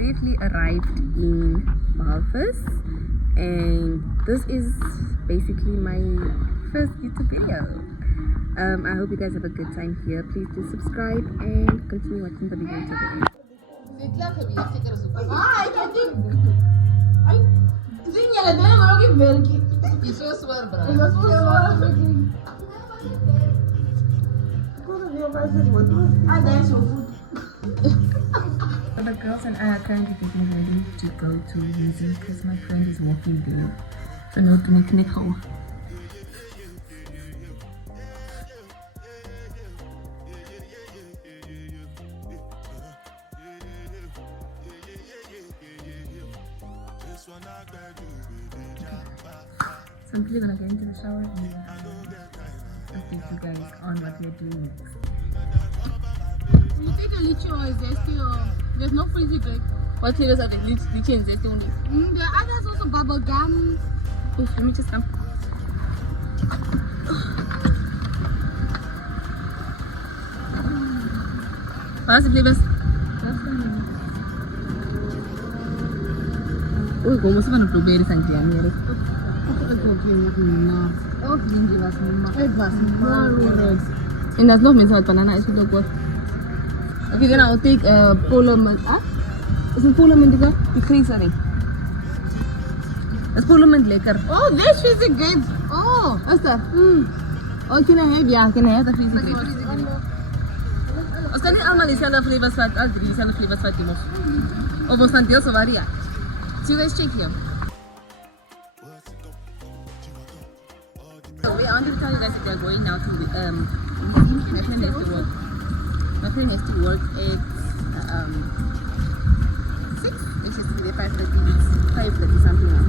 safely arrived in Walvis, and this is basically my first YouTube video. I hope you guys have a good time here. Please do subscribe and continue watching the video until the end. So the girls and I are currently getting ready to go to Lizzie because my friend is walking there. So now to make Nicole. So I'm gonna get into the shower and update you guys on what we're doing next. You take a lychee or a zesty or there's no frizzy grape. What flavors are the lychee and zesty only? There are others also bubble gum. Oof, let me just come. What's the flavors? Oh, como se van a blueberry sangria? And there's no missing banana ice cream. Okay, then I'll take polar mint. Is it polar mint? The crease ring. That's polar mint lekker. Oh, this frizzy grape. Oh, What's that? Oh, can I have? Yeah, can I have the frizzy grape? Ons kan nie almal dieselfde flavors vat, al drie dieselfde flavors vat nie mos. Of ons kan deels varia. So you guys check here. So we are going to tell you guys that we are going now to my friend has to work. My friend has to work at 6, which is to be 5:30 something now.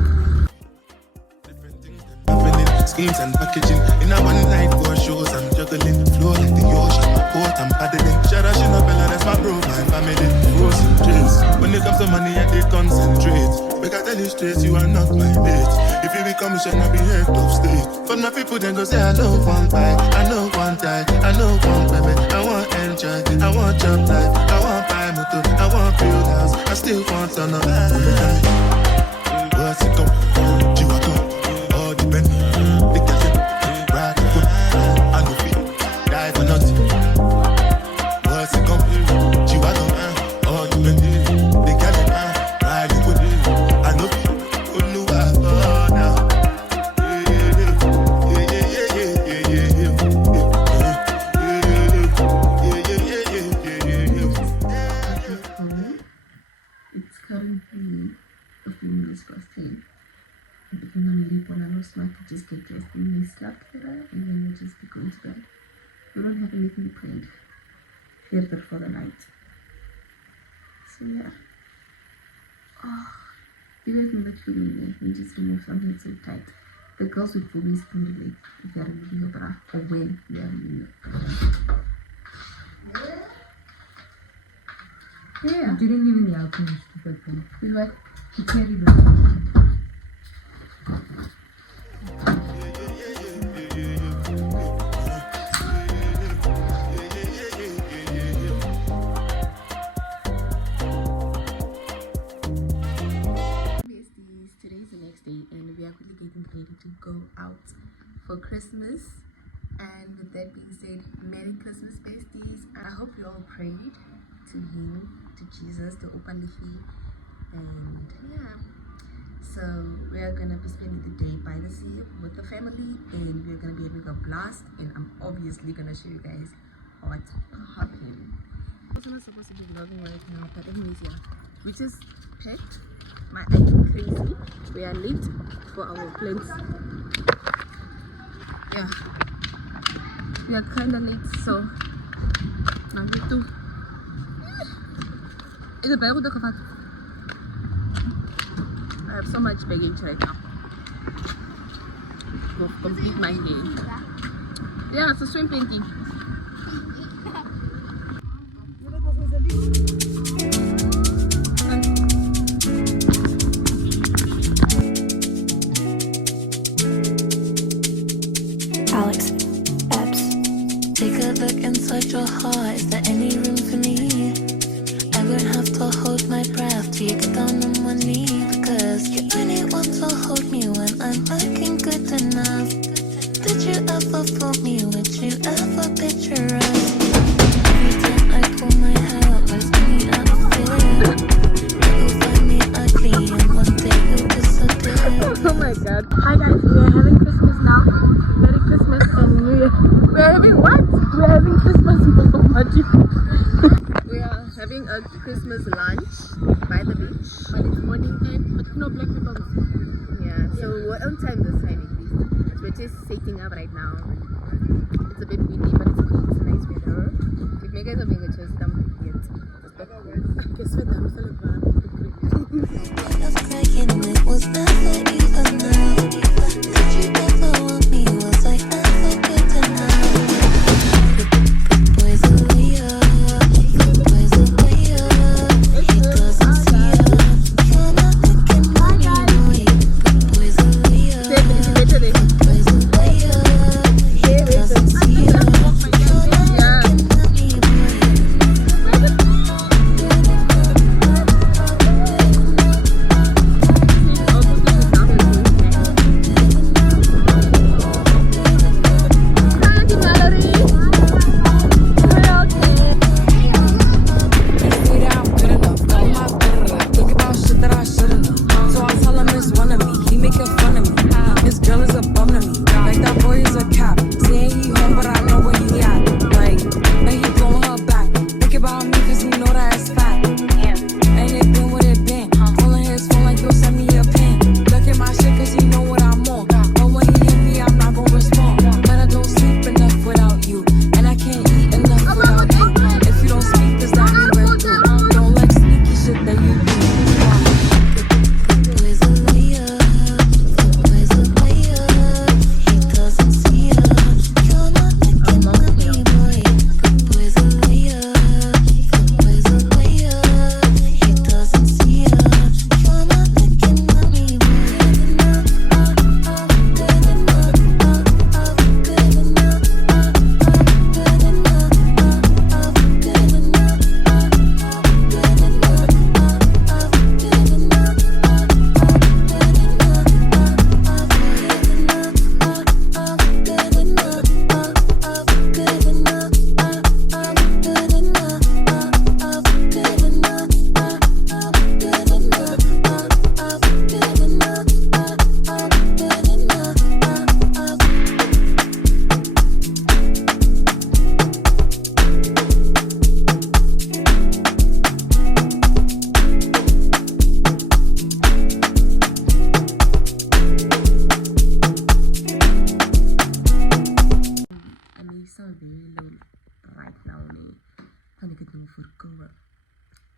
Schemes and packaging in a one night for shows. I'm juggling flow like the ocean. My port, I'm paddling. Shout out, Bella, that's my bro, my family. Frozen drinks. When it comes to money, I did concentrate. Make I tell you straight, you are not my mate. If you become, you shall not be head of state. For my people, then go say, I know one buy, I know one die, I know one baby. I want enjoy, I want job life, I want buy motor, I want build house, I still want to know. What's it come? You are come. All depend. Big girl, ride the foot. I know fit. Die for nothing. What's it come? You are come. All depend. Big girl, ride the foot. I know fit. Oluwa, oh now. It's currently 15 minutes past 10. Depending on the people, I know smart to just get dressed and we slept there and then we'll just be going to bed. We don't have anything planned further for the night. So yeah. Oh, you guys know that feeling there when you just remove something so tight. The girls would always stimulate if they are removing your bra or when they are removing your bra. Yeah. You didn't even the outings to get them. With what? To carry them. Today's the next day and we are quickly getting ready to go out for Christmas. And with that being said, Merry Christmas besties. I hope you all prayed to him, to Jesus, to open the fee. And yeah, so we are gonna be spending the day by the sea with the family and we're gonna be having a blast, and I'm obviously gonna show you guys what's happening. I'm not supposed to be vlogging right now, but anyways, yeah, we just packed. My item crazy. We are late for our plans. Yeah, we are kinda late, so now we do. Is it better with the cover? I have so much baggage right now. To complete my day. Yeah, it's a swim painting. Alex, Babs. Take a look inside your heart. Is there any room for me? I won't have to to hold my breath till you get down on one knee. Because you only want to hold me when I'm looking good enough. Did you ever fool me? Would you ever picture us? Every time I pull my hair out, it's me out of fear. You find me ugly and one day you disappear. Oh my god. Hi guys, we are having Christmas now. Merry Christmas and New Year. We're having what? We're having Christmas party. We are having a Christmas lunch by the beach. But it's morning time, but no black people. Yeah, so we're on time this time at least. We're just setting up right now. It's a bit windy, but it's cool. It's nice weather. If you guys are being a choice, I'm yet. Guess what? I'm still I was crying, it was never even now. Did you ever want me? Was I ever good enough? Good boys are way up. Good boys are way up. He doesn't see us. You're not looking at me, boy. Good boys are way up. Good boys are way up. He doesn't see us. You're not looking at me, boy.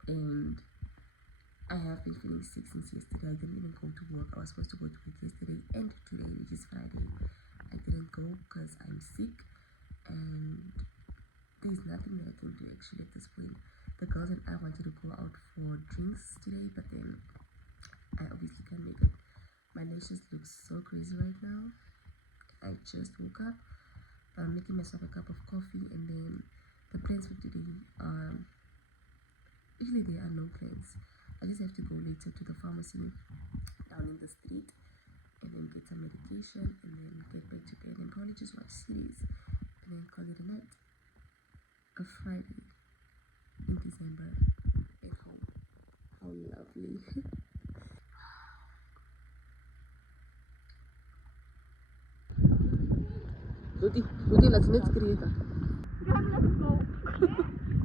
And I have been feeling sick since yesterday. I didn't even go to work. I was supposed to go to work yesterday and today, which is Friday. I didn't go because I'm sick and there's nothing that I can do actually at this point. The girls and I wanted to go out for drinks today, but then I obviously can't make it. My lashes look so crazy right now. I just woke up. I'm making myself a cup of coffee, and then the plans for today usually there are no plans. I just have to go later to the pharmacy down in the street and then get some medication and then get back to bed and probably just watch series and then call it a night. A Friday in December at home. How lovely. Rudy, let's not create. Come, let's go.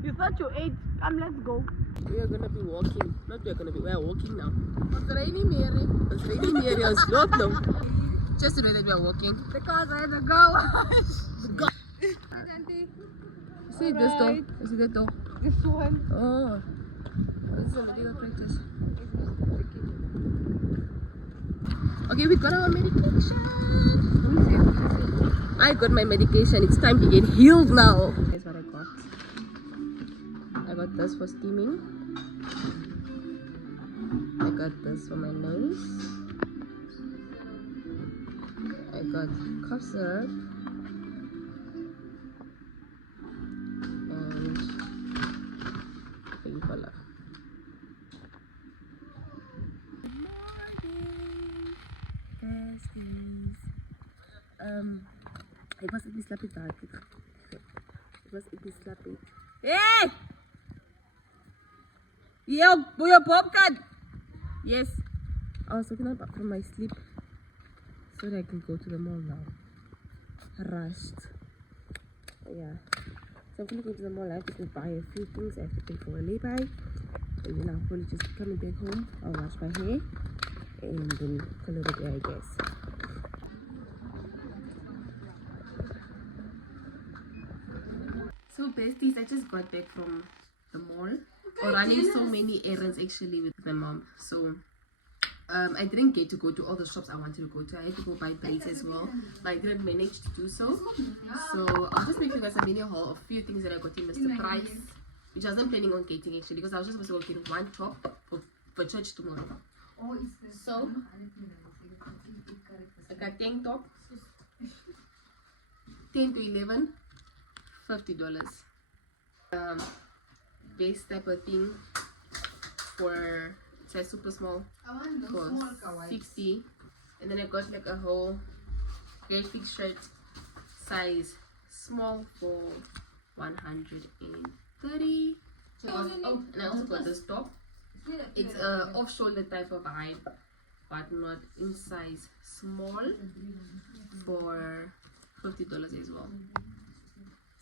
You thought you ate. Come, let's go. We are gonna be walking. We are walking now. It's raining, Mary. It's raining here. It's not now. Just to know that we are walking. Because I had to go. Is it this door? Is it that door? This one. Oh. This is a medical practice. Okay, we got our medication. I got my medication. It's time to get healed now. Here's what I got. I got this for steaming. I got this for my nose. I got cough syrup. And baby cola. Ek was in die slaapie daar. Ek was in die slaapie. Hey! Yo, boy, popcorn! Yes. I was waking up from my sleep so that I can go to the mall now. Rushed. Yeah. So I'm gonna go to the mall. I have to go buy a few things. I have to pay for a lay-by. And then I'll probably just coming back home. I'll wash my hair. And then call it a day, I guess. So besties, I just got back from the mall. Or running so many errands actually with my mom. So I didn't get to go to all the shops I wanted to go to. I had to go buy braids as well, but I didn't manage to do so. So I'll just make you guys a mini haul of a few things that I got in Mr. Price, which I wasn't planning on getting actually, because I was just supposed to go get one top for church tomorrow. So I got tank top, 10 to 11, $50. Base type of thing for size super small for 60, and then I got like a whole graphic shirt size small for 130. Oh, and I also got this top. It's a off-shoulder type of vibe, but not in size small, for $50 as well.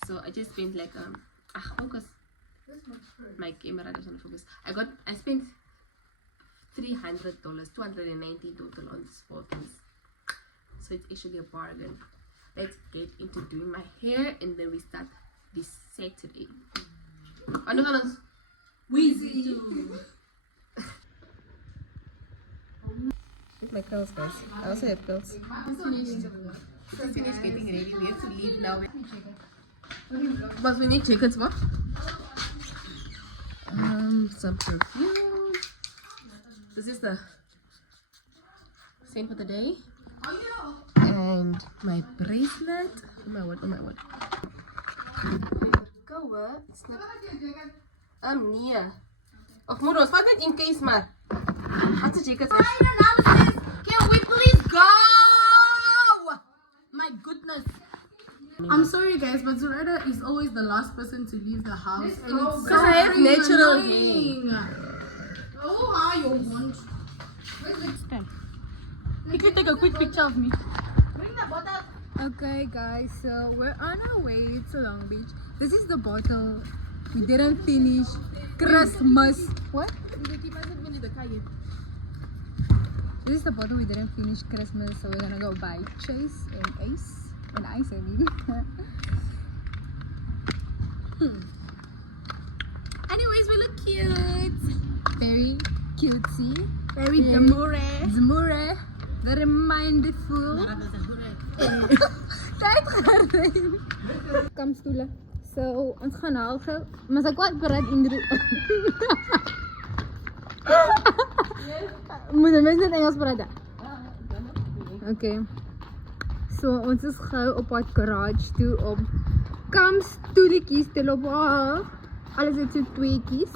So I just spent like focus. My camera doesn't focus. I spent $300, $290 total on this 4 things. So it's actually a bargain. Let's get into doing my hair and then we start this Saturday. Understand? Wheezy. With my curls, guys. I also have curls. Just finished getting ready. We have to leave now. But we need jackets, what? Some perfume. This is the same for the day. And my bracelet. Oh my word, oh my word. Go work. I'm near. Of Moros, what is in case, man? What's the jacket? Can we please go? My goodness. I'm sorry guys, but Zoraida is always the last person to leave the house. And it's so I have natural annoying. Oh, how you want? You can take a quick picture of me. Okay guys, so we're on our way to Long Beach. This is the bottle we didn't finish. Christmas. What? This is the bottle we didn't finish Christmas, so we're gonna go buy Chase and Ace. And Ice, I mean. Anyways, we look cute. Very cutesy. Very demure. Very mindful. Tijd gereden. Kom stoelen. So, ons gaan nou gou. Maar ek wat bereid indruk. Moet jy mens net Engels praat? Okay. So ons is gou op pad garage toe om kamstoeltjies te loop. Alles het so tweetjies.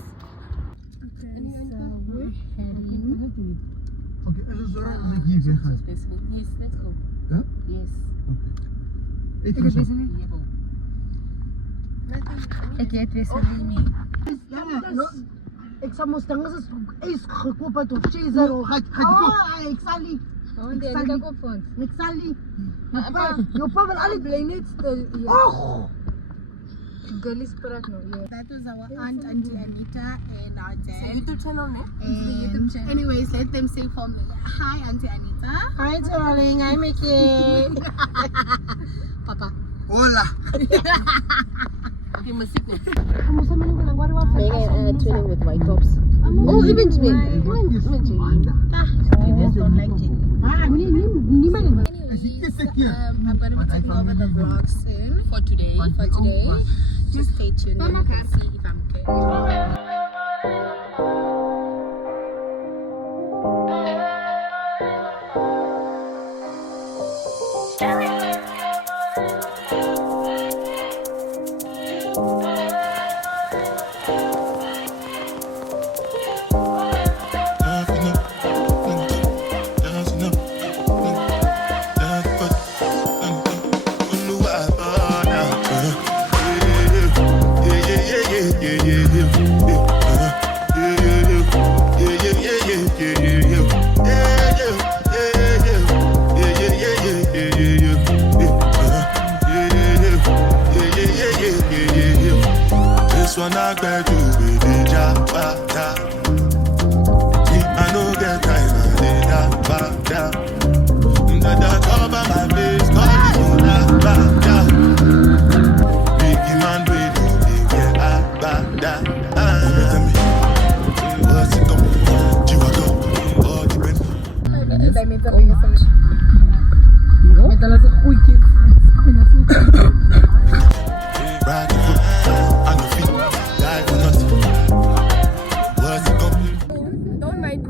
Okay, so we're heading. Okay, is het zo dat ik hier wegga? Yes, let's go. Ja? Yes. Ik Ek het besig nie. Ek het wisseling. Ik zou moest denken dat is gekoopt of cheese of gaat je ik zal niet. Oh, die het ook op ons. Ik zal niet. Je pa wil alle blij niet stil. Oh! Girlies praat nou. That was our aunt, Auntie Anita, and our dad. YouTube channel, ne? YouTube channel. Anyways, let them say for me. Hi, Auntie Anita. Hi darling, hi Mickey. Papa. Hola. Okay, muziek ne? Kamusta man yung walang Mega training with white tops. Oh, even Jimmy. Even Jimmy. I just don't like it. Niemand. I'm going to be taking over the vlog soon for today. Just stay tuned and you can see if I'm okay.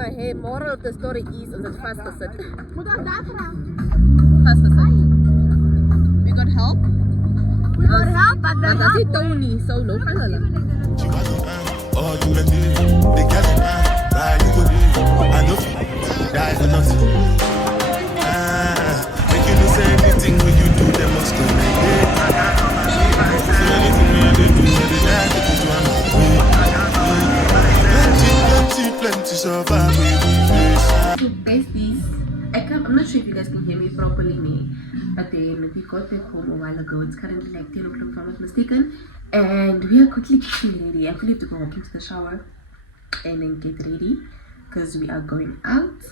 my hair. Moral of the story is ons het vasgesit. Moet ons daar vra? Vasgesit. We got help. We got help, but the Maar dat help. is Tony, so no gaan hulle. Oh, you and me, they got it, ride you with me. I know die for nothing. Make you say anything when you do, they must come and get. So anything when you do, they die to do one way. Plenty survive with this. So besties, I'm not sure if you guys can hear me properly, but then we got back home a while ago. It's currently like 10 o'clock if I'm not mistaken. And we are quickly getting ready. I actually have to go walk into the shower and then get ready because we are going out.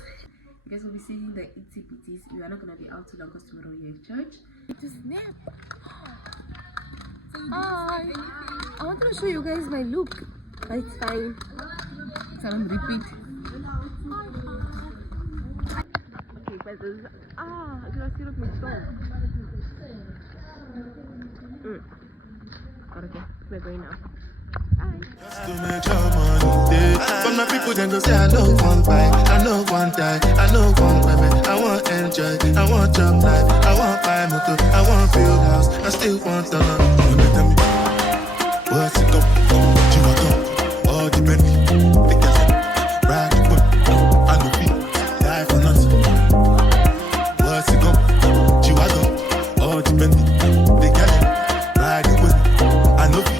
You guys will be seeing the itsy bitties. We are not going to be out too long because tomorrow we are at church. It is nap. Hi. I wanted to show you guys my look. But it's fine. It's on repeat. Okay, but this is... ik wil hier op mijn stoel. Okay, we're going now. To make your money, yeah. But my people then go say I know one buy, I know one die, I know one women. I want enjoy, I want job life, I want buy motor, I want build house, I still want the love. You tell me, what's it go? You want go? All the Bentley, the gas, ride the whip, I know be die for nothing. What's it go? You want go? All the Bentley, the gas, ride the whip, I know be.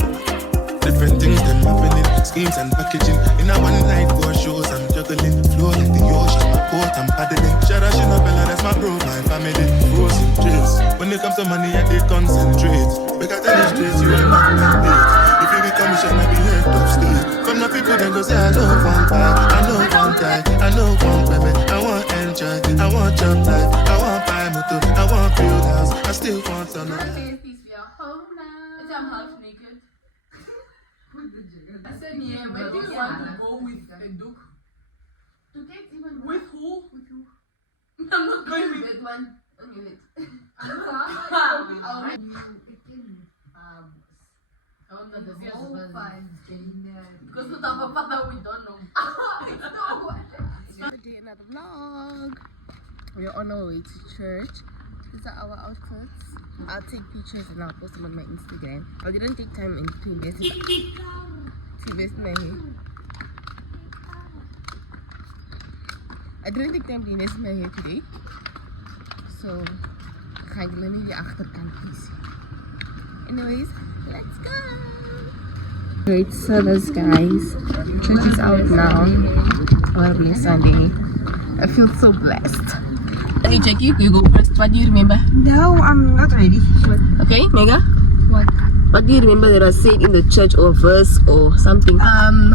Different things them happening, schemes and packaging. In a one night for shows, I'm juggling. Flow like the ocean, my port, I'm paddling. Shara Shinabella, that's my bro, my family. Frozen drinks. When it comes to money, I did concentrate. We got the streets, you are not my bait. If you become a shot, I be head of state. From my people, then go say I know one buy, I know one die, I know one women. I want enjoy, I want job life, I want buy motor, I want build house, I still want to know. We are home now. I'm half naked. I said, yeah, where do you want to go with a duck? To get even with who? With who? I'm not going with that one. On your head. Because we talk about that we don't know. Another day, another vlog. We're on our way to church. These are our outfits. I'll take pictures and I'll post them on my Instagram. I didn't take time to invest in my hair. I didn't take time to invest in my hair today. So, ga ik jullie die achterkant kiezen. Anyways, let's go! Great service, guys. Church is out now. What a blessed Sunday. I feel so blessed. Okay, Jackie, you go first. What do you remember? No, I'm not ready. Okay, Mega? What do you remember that was said in the church or verse or something? Can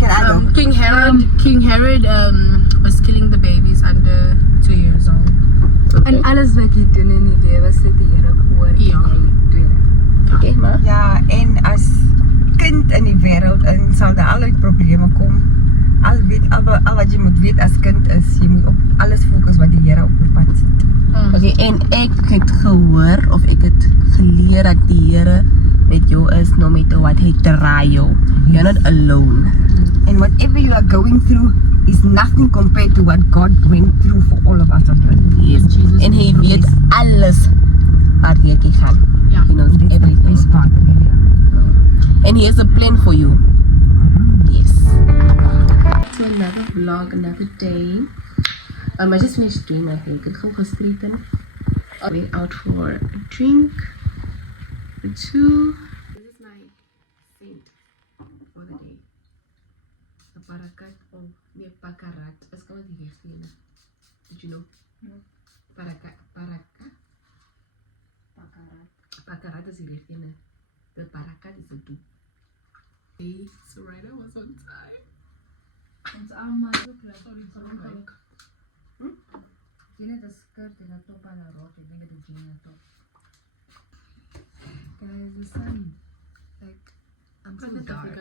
I go? King Herod was killing the babies under 2 years old. En alles wat jy doen in die lewe sit die Here voor en Ja. jy doen. Okay, ma? Ja, en as kind in die wêreld en sal daar altyd probleme kom. Al wat jy moet weet as kind is, jy moet op alles fokus wat die Here op jou pad sit. Okay, en ek het gehoor of ek het geleer dat die Here met jou is no matter what, hy draai jou. You're not alone. And whatever you are going through is nothing compared to what God went through for all of us on earth. Yes. En hy weet alles waar jy gaan. He knows everything. Best part, yeah. And he has a plan for you. Yes. So another vlog, another day. I just finished doing my thing. Ek gaan gestreten. Going out for a drink. For 2. This is my scent for the day. The parakat of the pakarat. Is called the regte. Did you know? No. Pakarat. Pakarat is the regte. The parakat is the two. Okay, so Ryder was on time. Ons almal so sorry for the Jy het 'n skirt en 'n top aan 'n rok. Ek dink dit is nie top. Guys, the sun. Like, I'm so dark.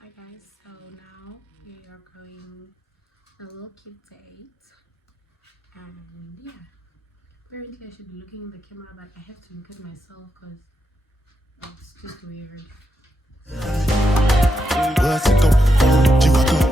Hi guys, so now we are going a little cute date, and yeah, apparently I should be looking in the camera, but I have to look at myself because it's just weird. What's it go? You are go?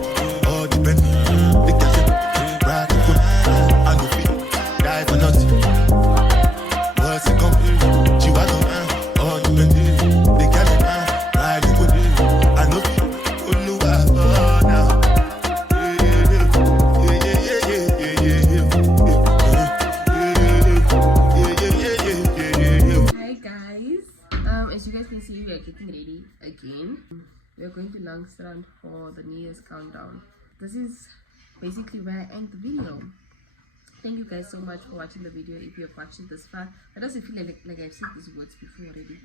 we are going to Langstrand for the New Year's countdown. This is basically where I end the video. Thank you guys so much for watching the video. If you have watched it this far, it doesn't feel like I've said these words before already.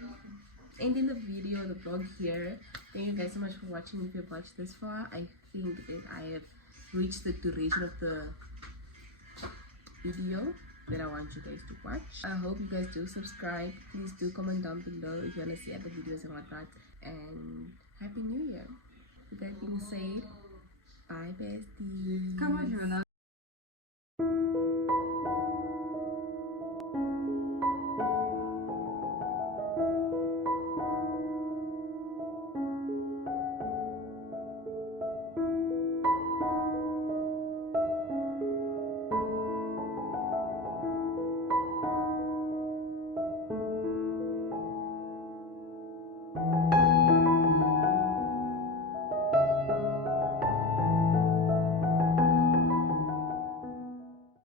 Ending the video, the vlog here. Thank you guys so much for watching. If you've watched this far, I think that I have reached the duration of the video that I want you guys to watch. I hope you guys do subscribe. Please do comment down below if you want to see other videos and whatnot. And Happy New Year. With that being said, bye besties. Come on, Jonah.